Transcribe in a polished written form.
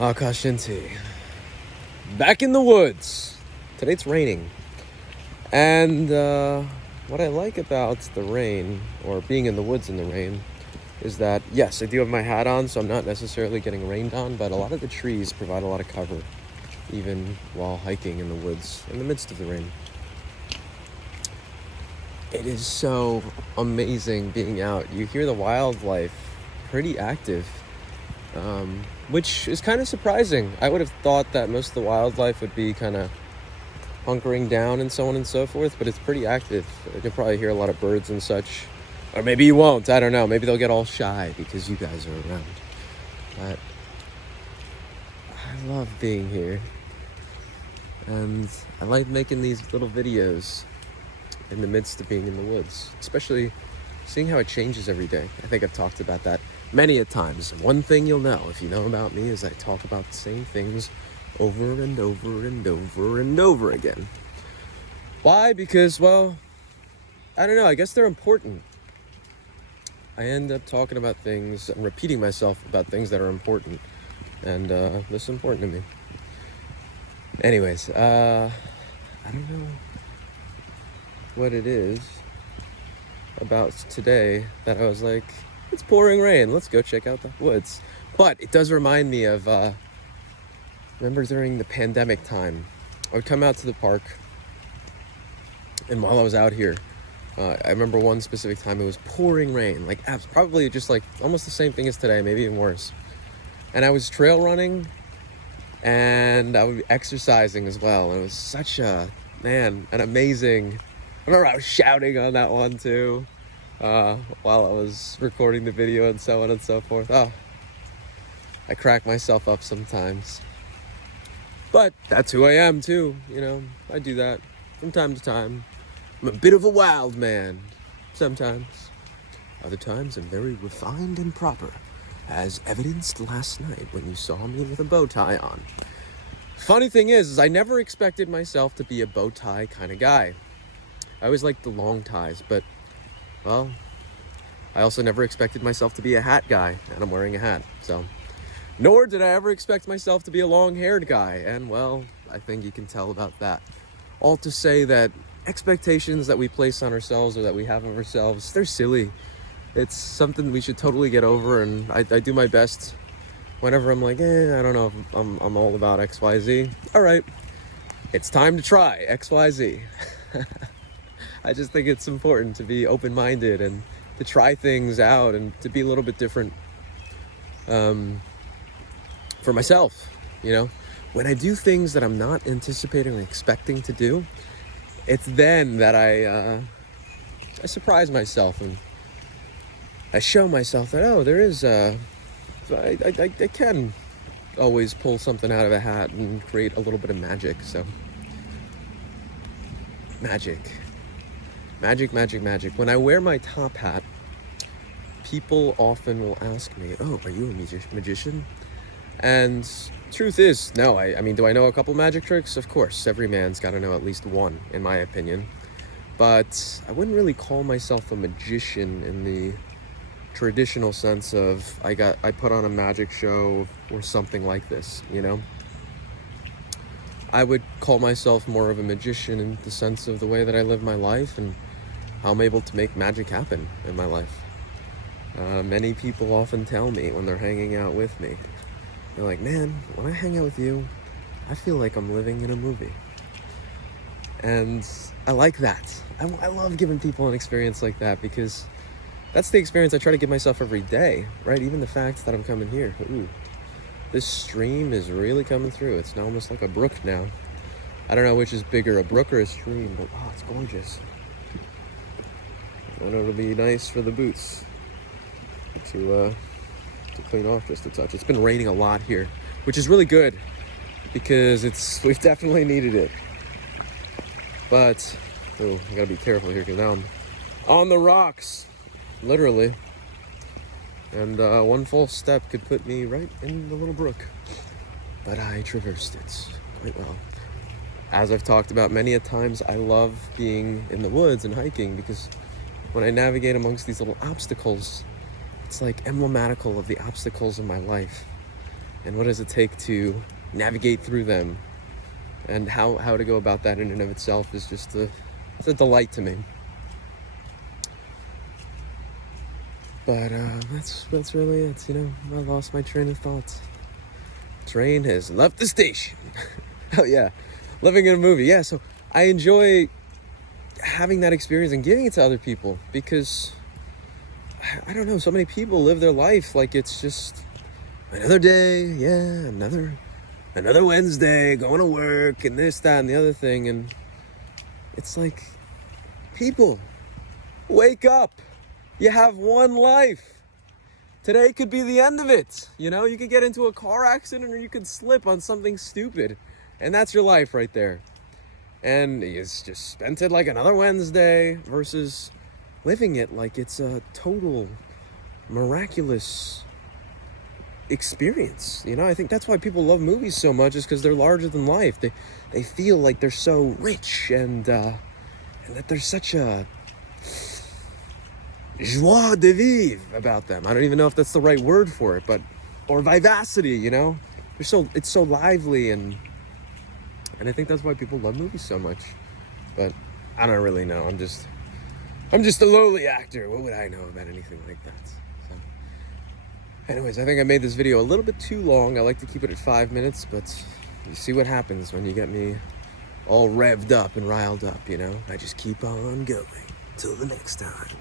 Akashinti. Back in the woods. Today it's raining. And what I like about the rain, or being in the woods in the rain, is that, yes, I do have my hat on, so I'm not necessarily getting rained on, but a lot of the trees provide a lot of cover, even while hiking in the woods in the midst of the rain. It is so amazing being out. You hear the wildlife pretty active, which is kind of surprising. I would have thought that most of the wildlife would be kind of hunkering down and so on and so forth, but it's pretty active. You'll probably hear a lot of birds and such. Or maybe you won't, I don't know. Maybe they'll get all shy because you guys are around. But I love being here. And I like making these little videos in the midst of being in the woods, especially seeing how it changes every day. I think I've talked about that many a times. And one thing you'll know, if you know about me, is I talk about the same things over and over and over and over again. Why? Because, well, I don't know, I guess they're important. I end up talking about things and repeating myself about things that are important. And this is important to me. Anyways, I don't know what it is about today that I was like, it's pouring rain, let's go check out the woods. But it does remind me of, remember during the pandemic time, I would come out to the park, and while I was out here, I remember one specific time it was pouring rain, like probably just like almost the same thing as today, maybe even worse. And I was trail running, and I would be exercising as well. And it was such an amazing, I remember I was shouting on that one too, while I was recording the video and so on and so forth. Oh, I crack myself up sometimes. But that's who I am too, you know, I do that from time to time. I'm a bit of a wild man sometimes. Other times I'm very refined and proper, as evidenced last night when you saw me with a bow tie on. Funny thing is I never expected myself to be a bow tie kind of guy. I always liked the long ties, but, well, I also never expected myself to be a hat guy, and I'm wearing a hat, so. Nor did I ever expect myself to be a long-haired guy, and, well, I think you can tell about that. All to say that expectations that we place on ourselves or that we have of ourselves, they're silly. It's something we should totally get over, and I do my best whenever I'm like, I don't know if I'm all about XYZ. All right, it's time to try XYZ. I just think it's important to be open-minded and to try things out and to be a little bit different for myself, you know? When I do things that I'm not anticipating or expecting to do, it's then that I surprise myself and I show myself that, oh, there is I can always pull something out of a hat and create a little bit of magic. So magic. When I wear my top hat, people often will ask me, oh, are you a magician? And truth is, no. I mean, do I know a couple magic tricks? Of course, every man's got to know at least one, in my opinion. But I wouldn't really call myself a magician in the traditional sense of I put on a magic show or something like this, you know? I would call myself more of a magician in the sense of the way that I live my life and how I'm able to make magic happen in my life. Many people often tell me when they're hanging out with me, they're like, man, when I hang out with you, I feel like I'm living in a movie. And I like that. I love giving people an experience like that because that's the experience I try to give myself every day, right? Even the fact that I'm coming here. Ooh, this stream is really coming through. It's almost like a brook now. I don't know which is bigger, a brook or a stream, but oh, it's gorgeous. I know it'll be nice for the boots to clean off just a touch. It's been raining a lot here, which is really good because we've definitely needed it. But, oh, I gotta be careful here because now I'm on the rocks, literally. And one false step could put me right in the little brook. But I traversed it quite well. As I've talked about many a times, I love being in the woods and hiking because when I navigate amongst these little obstacles, it's like emblematical of the obstacles in my life. and what does it take to navigate through them, and how to go about that in and of itself is just it's a delight to me. But that's really it. I lost my train of thought. Train has left the station. Oh yeah, living in a movie. Yeah, so I enjoy having that experience and giving it to other people, because I don't know, so many people live their life like it's just another day, another Wednesday, going to work, and this, that, and the other thing. And it's like, people, wake up. You have one life. Today could be the end of it. You could get into a car accident, or you could slip on something stupid, and that's your life right there. And you just spent it like another Wednesday, versus living it like it's a total miraculous experience. I think that's why people love movies so much, is because they're larger than life. They feel like they're so rich, and that there's such a joie de vivre about them. I don't even know if that's the right word for it, or vivacity. It's so lively, and I think that's why people love movies so much. But I don't really know. I'm just a lowly actor. What would I know about anything like that? So, anyways, I think I made this video a little bit too long. I like to keep it at 5 minutes, but you see what happens when you get me all revved up and riled up. I just keep on going till the next time.